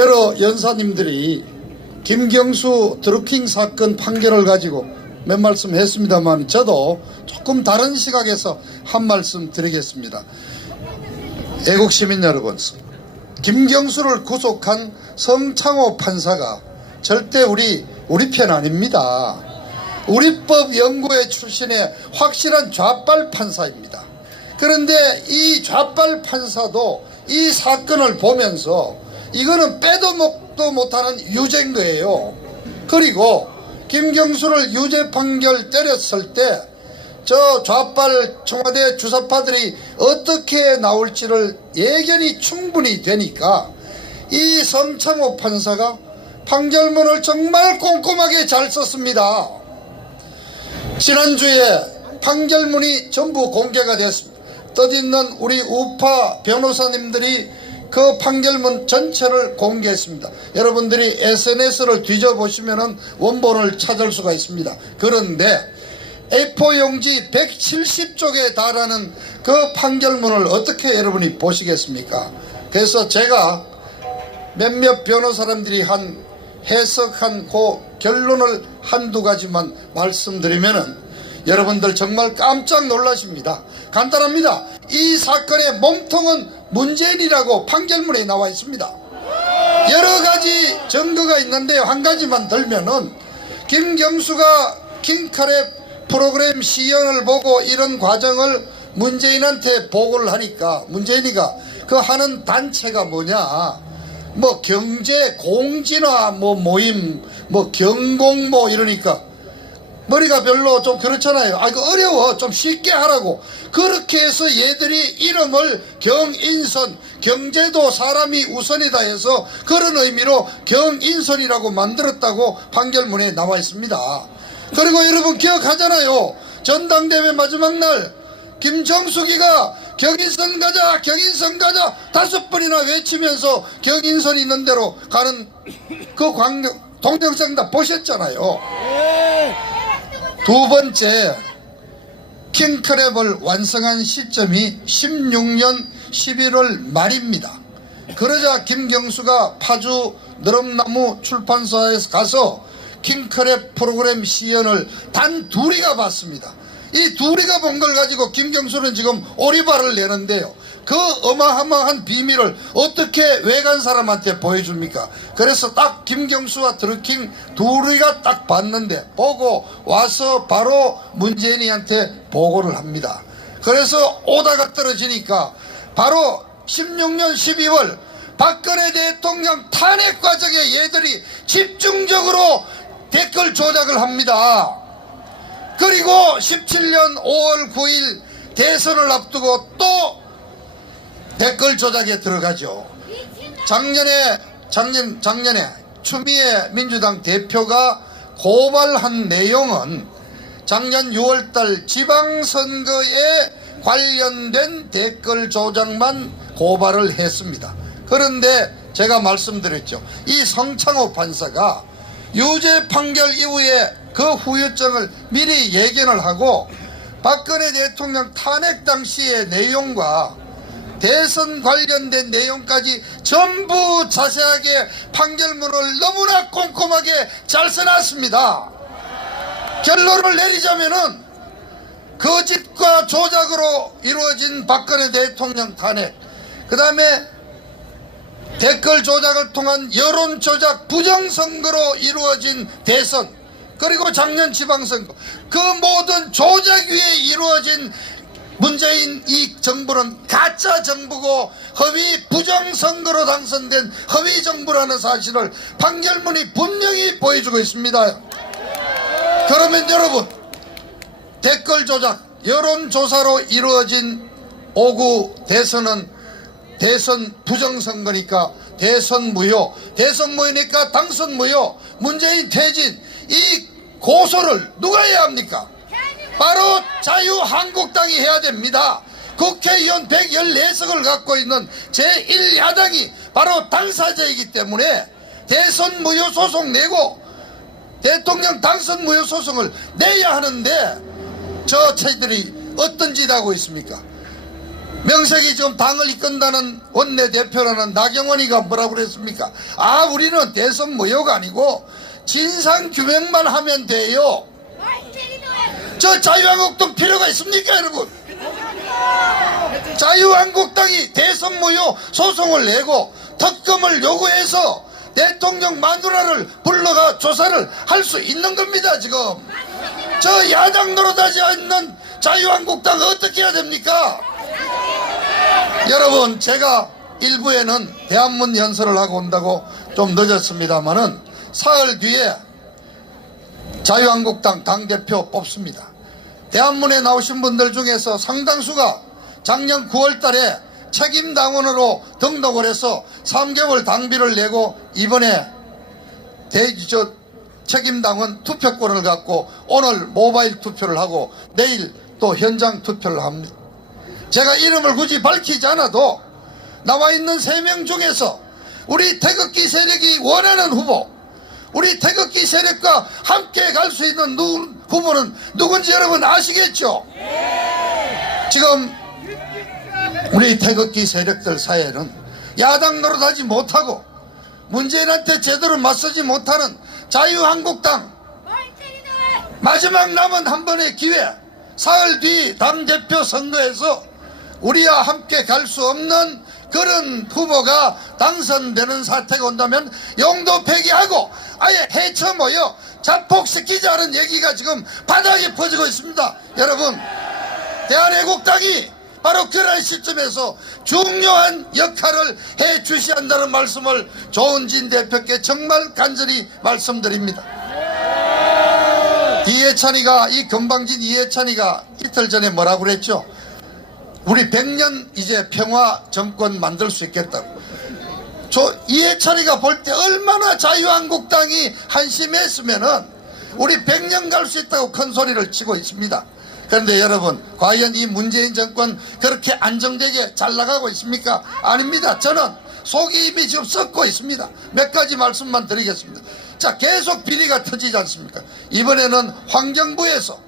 여러 연사님들이 김경수 드루킹 사건 판결을 가지고 몇 말씀 했습니다만 저도 조금 다른 시각에서 한 말씀 드리겠습니다. 애국시민 여러분, 김경수를 구속한 성창호 판사가 절대 우리 편 아닙니다. 우리법 연구회 출신의 확실한 좌빨 판사입니다. 그런데 이 좌빨 판사도 이 사건을 보면서 이거는 빼도 먹도 못하는 유죄인 거예요. 그리고 김경수를 유죄 판결 때렸을 때 저 좌빨 청와대 주사파들이 어떻게 나올지를 예견이 충분히 되니까 이 성창호 판사가 판결문을 정말 꼼꼼하게 잘 썼습니다. 지난주에 판결문이 전부 공개가 됐습니다. 뜻있는 우리 우파 변호사님들이 그 판결문 전체를 공개했습니다. 여러분들이 SNS를 뒤져보시면 원본을 찾을 수가 있습니다. 그런데 A4 용지 170쪽에 달하는 그 판결문을 어떻게 여러분이 보시겠습니까? 그래서 제가 몇몇 변호사님들이 해석한 그 결론을 한두 가지만 말씀드리면은 여러분들 정말 깜짝 놀라십니다. 간단합니다. 이 사건의 몸통은 문재인이라고 판결문에 나와 있습니다. 여러 가지 증거가 있는데요. 한 가지만 들면은 김경수가 킹카랩 프로그램 시연을 보고 이런 과정을 문재인한테 보고를 하니까 문재인이가 그 하는 단체가 뭐냐, 뭐 경제 공진화 뭐 모임 뭐 경공모 이러니까 머리가 별로 좀 그렇잖아요. 아 이거 어려워, 좀 쉽게 하라고. 그렇게 해서 얘들이 이름을 경인선, 경제도 사람이 우선이다 해서 그런 의미로 경인선이라고 만들었다고 판결문에 나와 있습니다. 그리고 여러분 기억하잖아요. 전당대회 마지막 날 김정숙이가 경인선 가자 경인선 가자 5번이나 외치면서 경인선이 있는 대로 가는 그 동영상 다 보셨잖아요. 두 번째, 킹크랩을 완성한 시점이 16년 11월 말입니다. 그러자 김경수가 파주 느릅나무 출판사에서 가서 킹크랩 프로그램 시연을 단 둘이가 봤습니다. 이 둘이가 본 걸 가지고 김경수는 지금 오리발을 내는데요. 그 어마어마한 비밀을 어떻게 외간 사람한테 보여줍니까? 그래서 딱 김경수와 드루킹 둘이가 딱 봤는데 보고 와서 바로 문재인이한테 보고를 합니다. 그래서 오다가 떨어지니까 바로 16년 12월 박근혜 대통령 탄핵 과정에 얘들이 집중적으로 댓글 조작을 합니다. 그리고 17년 5월 9일 대선을 앞두고 또 댓글 조작에 들어가죠. 작년에 추미애 민주당 대표가 고발한 내용은 작년 6월달 지방선거에 관련된 댓글 조작만 고발을 했습니다. 그런데 제가 말씀드렸죠. 이 성창호 판사가 유죄 판결 이후에 그 후유증을 미리 예견을 하고 박근혜 대통령 탄핵 당시의 내용과 대선 관련된 내용까지 전부 자세하게 판결문을 너무나 꼼꼼하게 잘 써놨습니다. 결론을 내리자면은 거짓과 조작으로 이루어진 박근혜 대통령 탄핵, 그 다음에 댓글 조작을 통한 여론 조작 부정선거로 이루어진 대선, 그리고 작년 지방선거, 그 모든 조작 위에 이루어진 문재인 이 정부는 가짜 정부고 허위 부정선거로 당선된 허위 정부라는 사실을 판결문이 분명히 보여주고 있습니다. 그러면 여러분, 댓글 조작, 여론조사로 이루어진 5구 대선은 대선 부정선거니까 대선 무효, 대선 무효니까 당선 무효, 문재인 퇴진, 이 고소를 누가 해야 합니까? 바로 자유한국당이 해야 됩니다. 국회의원 114석을 갖고 있는 제1야당이 바로 당사자이기 때문에 대선 무효 소송 내고 대통령 당선 무효 소송을 내야 하는데 저희들이 어떤 짓 하고 있습니까? 명색이 지금 당을 이끈다는 원내대표라는 나경원이가 뭐라고 그랬습니까? 아, 우리는 대선 모욕 아니고 진상규명만 하면 돼요. 저 자유한국당 필요가 있습니까, 여러분? 자유한국당이 대선 모욕 소송을 내고 특검을 요구해서 대통령 마누라를 불러가 조사를 할 수 있는 겁니다. 지금 저 야당 노릇하지 않는 자유한국당 어떻게 해야 됩니까? 여러분, 제가 일부에는 대한문 연설을 하고 온다고 좀 늦었습니다만은 사흘 뒤에 자유한국당 당대표 뽑습니다. 대한문에 나오신 분들 중에서 상당수가 작년 9월 달에 책임당원으로 등록을 해서 3개월 당비를 내고 이번에 책임당원 투표권을 갖고 오늘 모바일 투표를 하고 내일 또 현장 투표를 합니다. 제가 이름을 굳이 밝히지 않아도 나와 있는 3명 중에서 우리 태극기 세력이 원하는 후보, 우리 태극기 세력과 함께 갈 수 있는 후보는 누군지 여러분 아시겠죠? 지금 우리 태극기 세력들 사이에는 야당 노릇하지 못하고 문재인한테 제대로 맞서지 못하는 자유한국당 마지막 남은 한 번의 기회, 사흘 뒤 당대표 선거에서 우리와 함께 갈 수 없는 그런 후보가 당선되는 사태가 온다면 용도 폐기하고 아예 해쳐모여 자폭시키자는 얘기가 지금 바닥에 퍼지고 있습니다. 여러분, 대한애국당이 바로 그런 시점에서 중요한 역할을 해 주셔야 한다는 말씀을 조은진 대표께 정말 간절히 말씀드립니다. 이 건방진 이해찬이가 이틀 전에 뭐라고 그랬죠? 우리 100년 이제 평화 정권 만들 수 있겠다고. 이해찬이가 볼 때 얼마나 자유한국당이 한심했으면은 우리 100년 갈 수 있다고 큰 소리를 치고 있습니다. 그런데 여러분, 과연 이 문재인 정권 그렇게 안정되게 잘 나가고 있습니까? 아닙니다. 저는 속이 이미 지금 썩고 있습니다. 몇 가지 말씀만 드리겠습니다. 자, 계속 비리가 터지지 않습니까? 이번에는 환경부에서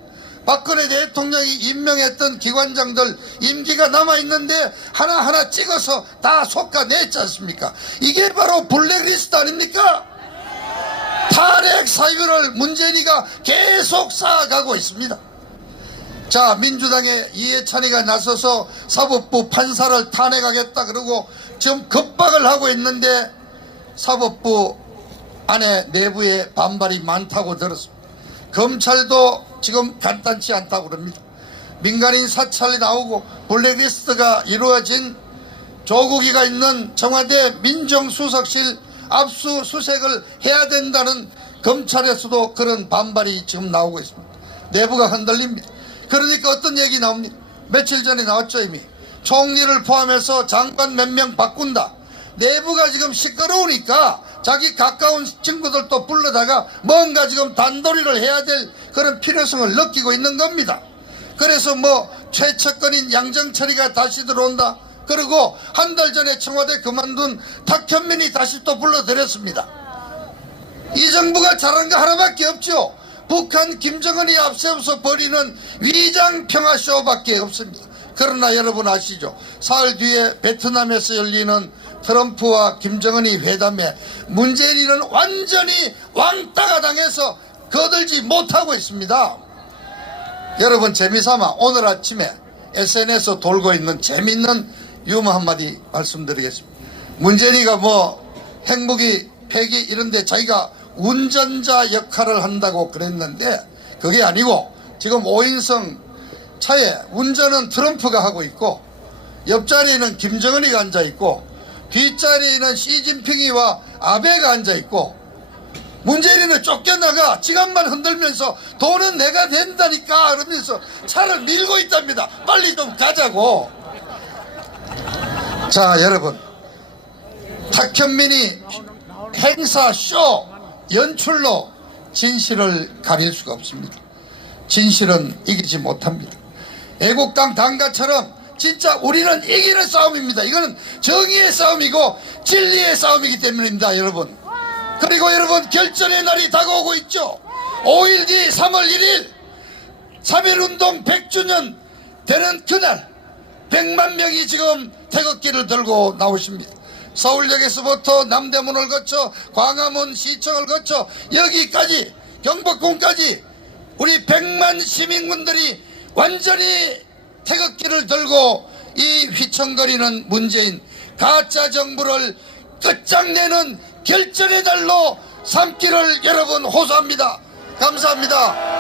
박근혜 대통령이 임명했던 기관장들 임기가 남아있는데 하나하나 찍어서 다 솎아냈지 않습니까? 이게 바로 블랙리스트 아닙니까? 탄핵 사유를 문재인이가 계속 쌓아가고 있습니다. 자, 민주당의 이해찬이가 나서서 사법부 판사를 탄핵하겠다 그러고 지금 급박을 하고 있는데 사법부 안에 내부에 반발이 많다고 들었습니다. 검찰도 지금 간단치 않다고 그럽니다. 민간인 사찰이 나오고 블랙리스트가 이루어진 조국이가 있는 청와대 민정수석실 압수수색을 해야 된다는 검찰에서도 그런 반발이 지금 나오고 있습니다. 내부가 흔들립니다. 그러니까 어떤 얘기 나옵니까? 며칠 전에 나왔죠. 이미 총리를 포함해서 장관 몇 명 바꾼다. 내부가 지금 시끄러우니까 자기 가까운 친구들도 불러다가 뭔가 지금 단도리를 해야 될 그런 필요성을 느끼고 있는 겁니다. 그래서 최측근인 양정철이가 다시 들어온다. 그리고 한 달 전에 청와대 그만둔 탁현민이 다시 또 불러들였습니다. 이 정부가 잘한 거 하나밖에 없죠. 북한 김정은이 앞세워서 벌이는 위장 평화쇼밖에 없습니다. 그러나 여러분 아시죠? 사흘 뒤에 베트남에서 열리는 트럼프와 김정은이 회담에 문재인이는 완전히 왕따가 당해서 거들지 못하고 있습니다. 여러분, 재미삼아 오늘 아침에 SNS에 돌고 있는 재밌는 유머 한마디 말씀드리겠습니다. 문재인이가 핵무기 폐기 이런데 자기가 운전자 역할을 한다고 그랬는데 그게 아니고 지금 5인승 차에 운전은 트럼프가 하고 있고 옆자리에는 김정은이가 앉아있고 뒷자리에는 시진핑이와 아베가 앉아있고 문재인은 쫓겨나가 지갑만 흔들면서 돈은 내가 된다니까 그러면서 차를 밀고 있답니다. 빨리 좀 가자고. 자, 여러분, 탁현민이 행사 쇼 연출로 진실을 가릴 수가 없습니다. 진실은 이기지 못합니다. 애국당 당가처럼 진짜 우리는 이기는 싸움입니다. 이거는 정의의 싸움이고 진리의 싸움이기 때문입니다. 여러분, 그리고 여러분, 결전의 날이 다가오고 있죠. 5일 뒤 3월 1일 3.1운동 100주년 되는 그날 100만 명이 지금 태극기를 들고 나오십니다. 서울역에서부터 남대문을 거쳐 광화문 시청을 거쳐 여기까지 경복궁까지 우리 100만 시민군들이 완전히 태극기를 들고 이 휘청거리는 문재인 가짜 정부를 끝장내는 결전의 날로 삼기를 여러분 호소합니다. 감사합니다.